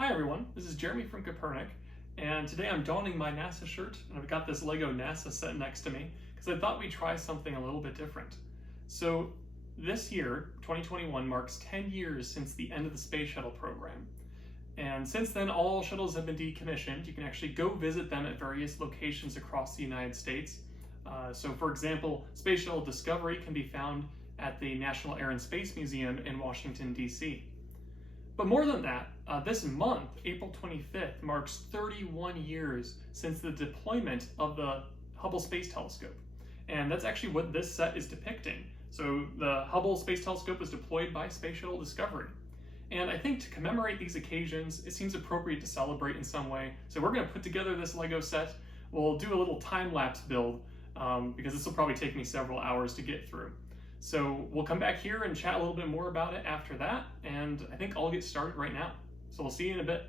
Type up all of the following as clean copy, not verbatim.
Hi everyone, this is Jeremy from Kopernik, and today I'm donning my NASA shirt, and I've got this Lego NASA set next to me, because I thought we'd try something a little bit different. So this year, 2021, marks 10 years since the end of the Space Shuttle program. And since then, all shuttles have been decommissioned. You can actually go visit them at various locations across the United States. So for example, Space Shuttle Discovery can be found at the National Air and Space Museum in Washington, D.C. But more than that, this month, April 25th, marks 31 years since the deployment of the Hubble Space Telescope. And that's actually what this set is depicting. So the Hubble Space Telescope was deployed by Space Shuttle Discovery. And I think to commemorate these occasions, it seems appropriate to celebrate in some way. So we're going to put together this Lego set. We'll do a little time-lapse build, because this will probably take me several hours to get through. So we'll come back here and chat a little bit more about it after that, and I think I'll get started right now. So we'll see you in a bit.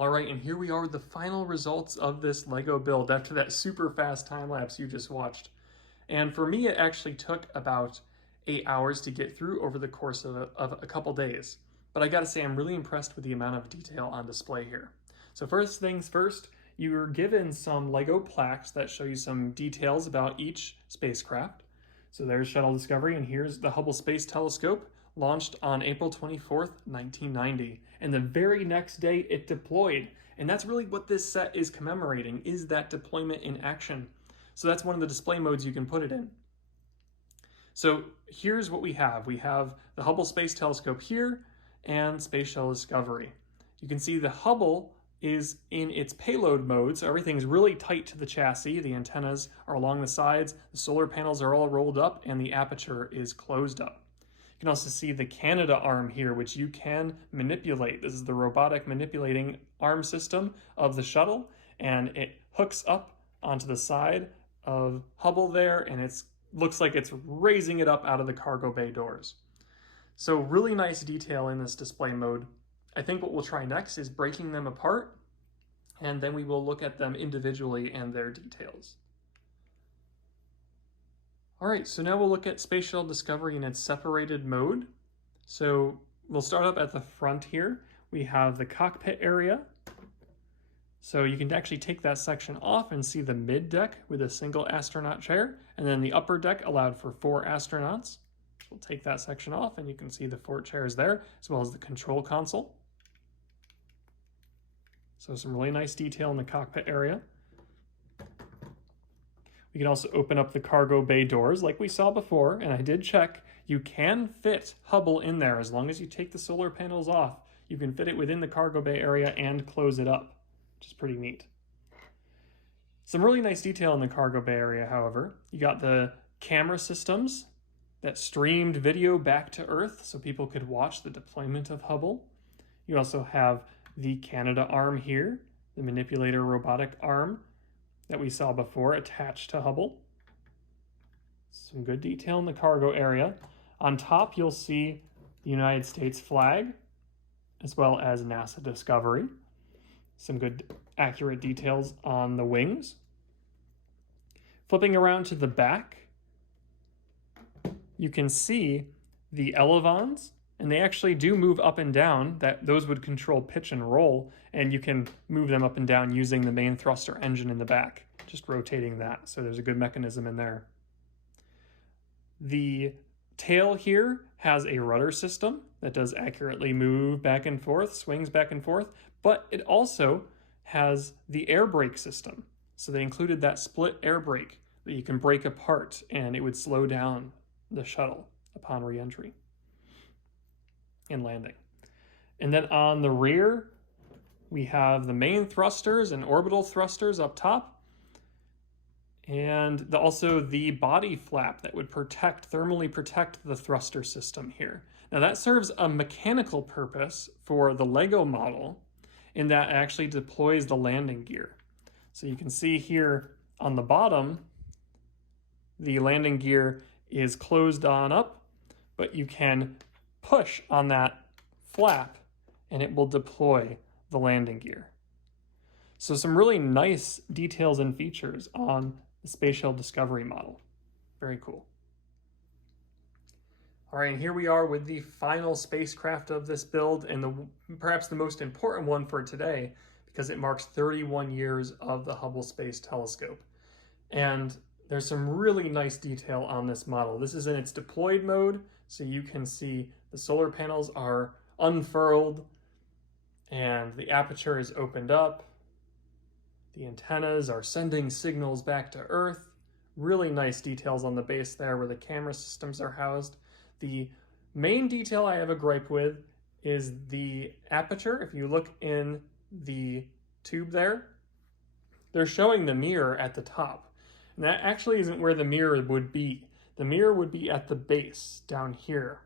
All right, and here we are with the final results of this Lego build after that super fast time lapse you just watched. And for me, it actually took about 8 hours to get through over the course of a couple days. But I gotta say, I'm really impressed with the amount of detail on display here. So first things first, you were given some Lego plaques that show you some details about each spacecraft. So there's Shuttle Discovery, and here's the Hubble Space Telescope, launched on April 24th, 1990. And the very next day it deployed. And that's really what this set is commemorating, is that deployment in action. So that's one of the display modes you can put it in. So here's what we have. We have the Hubble Space Telescope here and Space Shuttle Discovery. You can see the Hubble is in its payload mode, so everything's really tight to the chassis. The antennas are along the sides, the solar panels are all rolled up, and the aperture is closed up. You can also see the Canadarm here, which you can manipulate. This is the robotic manipulating arm system of the shuttle, and it hooks up onto the side of Hubble there, and it looks like it's raising it up out of the cargo bay doors. So really nice detail in this display mode. I think what we'll try next is breaking them apart, and then we will look at them individually and their details. All right, so now we'll look at Space Shuttle Discovery in its separated mode. So we'll start up at the front here. We have the cockpit area. So you can actually take that section off and see the mid deck with a single astronaut chair, and then the upper deck allowed for 4 astronauts. So we'll take that section off and you can see the 4 chairs there, as well as the control console. So some really nice detail in the cockpit area. We can also open up the cargo bay doors like we saw before, and I did check. You can fit Hubble in there as long as you take the solar panels off. You can fit it within the cargo bay area and close it up, which is pretty neat. Some really nice detail in the cargo bay area, however. You got the camera systems that streamed video back to Earth so people could watch the deployment of Hubble. You also have the Canada arm here, the manipulator robotic arm that we saw before attached to Hubble. Some good detail in the cargo area. On top, you'll see the United States flag, as well as NASA Discovery. Some good accurate details on the wings. Flipping around to the back, you can see the elevons, and they actually do move up and down. Those would control pitch and roll, and you can move them up and down using the main thruster engine in the back, just rotating that. So there's a good mechanism in there. The tail here has a rudder system that does accurately move back and forth, swings back and forth, but it also has the air brake system. So they included that split air brake that you can break apart and it would slow down the shuttle upon re-entry and landing. And then on the rear, we have the main thrusters and orbital thrusters up top, and also the body flap that would thermally protect the thruster system here. Now that serves a mechanical purpose for the Lego model in that it actually deploys the landing gear. So you can see here on the bottom, the landing gear is closed on up, but you can push on that flap and it will deploy the landing gear. So some really nice details and features on the Space Shuttle Discovery model. Very cool. All right, and here we are with the final spacecraft of this build, and perhaps the most important one for today, because it marks 31 years of the Hubble Space Telescope. And there's some really nice detail on this model. This is in its deployed mode, so you can see the solar panels are unfurled and the aperture is opened up. The antennas are sending signals back to Earth. Really nice details on the base there where the camera systems are housed. The main detail I have a gripe with is the aperture. If you look in the tube there, they're showing the mirror at the top. And that actually isn't where the mirror would be. The mirror would be at the base down here,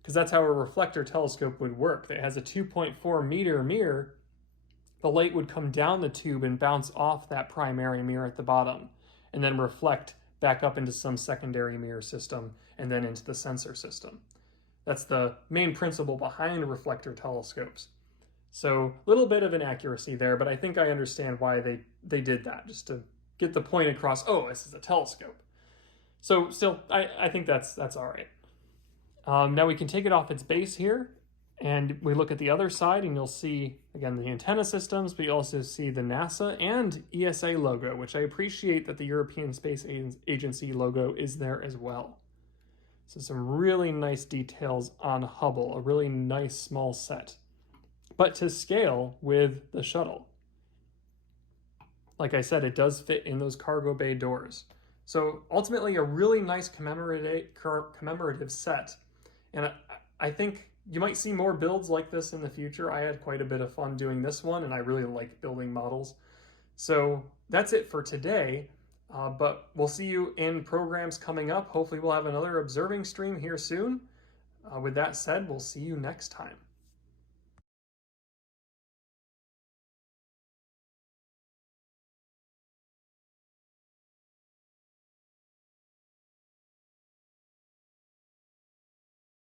because that's how a reflector telescope would work. It has a 2.4 meter mirror. The light would come down the tube and bounce off that primary mirror at the bottom, and then reflect back up into some secondary mirror system, and then into the sensor system. That's the main principle behind reflector telescopes. So a little bit of inaccuracy there, but I think I understand why they did that, just to get the point across, oh, this is a telescope. So still, I think that's all right. Now we can take it off its base here, and we look at the other side, and you'll see, again, the antenna systems, but you also see the NASA and ESA logo, which I appreciate that the European Space Agency logo is there as well. So some really nice details on Hubble, a really nice small set, but to scale with the shuttle. Like I said, it does fit in those cargo bay doors. So ultimately a really nice commemorative set. And I think you might see more builds like this in the future. I had quite a bit of fun doing this one, and I really like building models. So that's it for today, but we'll see you in programs coming up. Hopefully we'll have another observing stream here soon. With that said, we'll see you next time.